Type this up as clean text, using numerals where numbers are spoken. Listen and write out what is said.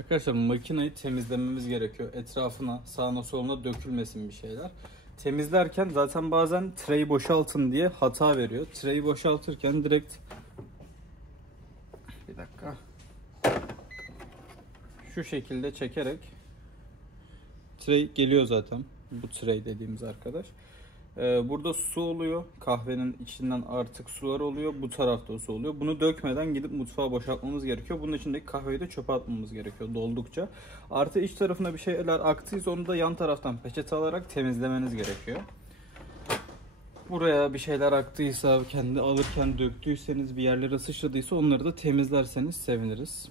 Arkadaşlar makineyi temizlememiz gerekiyor. Etrafına, sağına soluna dökülmesin bir şeyler. Temizlerken zaten bazen treyi boşaltın diye hata veriyor. Treyi boşaltırken direkt bir dakika şu şekilde çekerek tray geliyor zaten. Bu tray dediğimiz arkadaş. Burada su oluyor. Kahvenin içinden artık sular oluyor. Bu tarafta su oluyor. Bunu dökmeden gidip mutfağa boşaltmamız gerekiyor. Bunun içindeki kahveyi de çöpe atmamız gerekiyor doldukça. Artı iç tarafına bir şeyler aktıysa onu da yan taraftan peçete alarak temizlemeniz gerekiyor. Buraya bir şeyler aktıysa, kendi alırken döktüyseniz, bir yerlere sıçradıysa onları da temizlerseniz seviniriz.